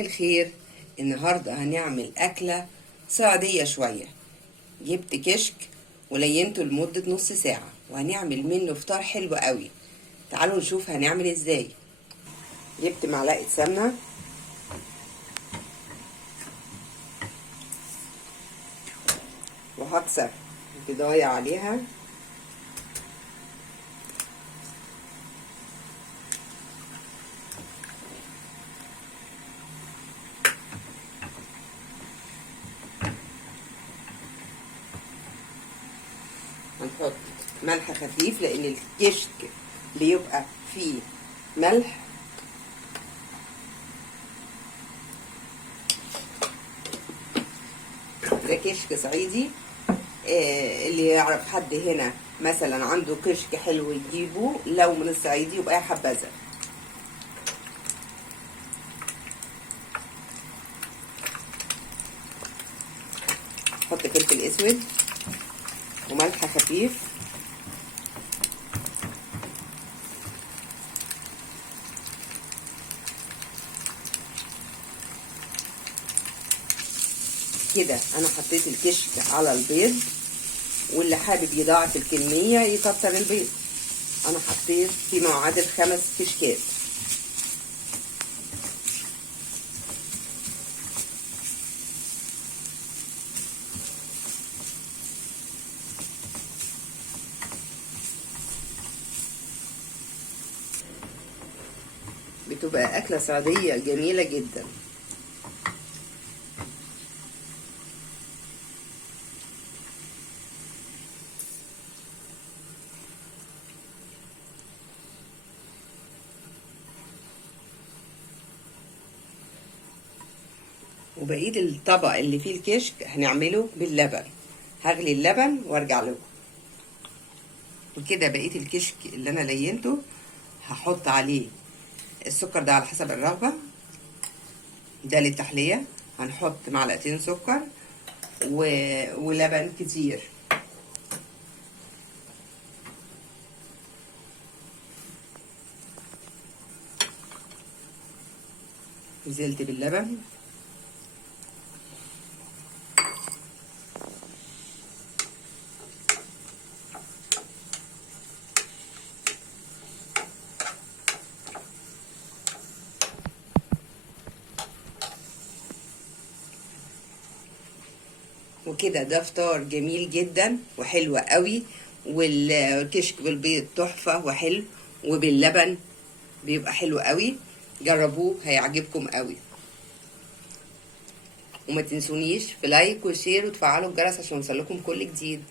صباح الخير. النهاردة هنعمل أكلة صعيدية شوية. جبت كشك ولينته لمدة نص ساعة وهنعمل منه فطار حلو قوي. تعالوا نشوف هنعمل ازاي. جبت معلقة سمنة وهكسر بضاية عليها، هنحط ملح خفيف لان الكشك بيبقى فيه ملح، ده كشك صعيدي. اللي يعرف حد هنا مثلا عنده كشك حلو يجيبه، لو من الصعيدي يبقى يا حبذا. حط فلفل اسود وملح خفيف، كده انا حطيت الكشك على البيض، واللي حابب يضاعف الكميه يكتر البيض. انا حطيت في معادل 5 كشكات. بتبقى اكله صعيديه جميله جدا. وبقيه الطبق اللي فيه الكشك هنعمله باللبن. هغلي اللبن وارجع لكم. وكده بقيه الكشك اللي انا لينته هحط عليه السكر، ده على حسب الرغبه، ده للتحليه. هنحط معلقتين سكر ولبن كتير. نزلت باللبن وكده. ده فطار جميل جدا وحلو قوي، والكشك بالبيض تحفة وحلو، وباللبن بيبقى حلو قوي. جربوه هيعجبكم قوي. وما تنسونيش في لايك وشير وتفعلوا الجرس عشان يوصلكم كل جديد.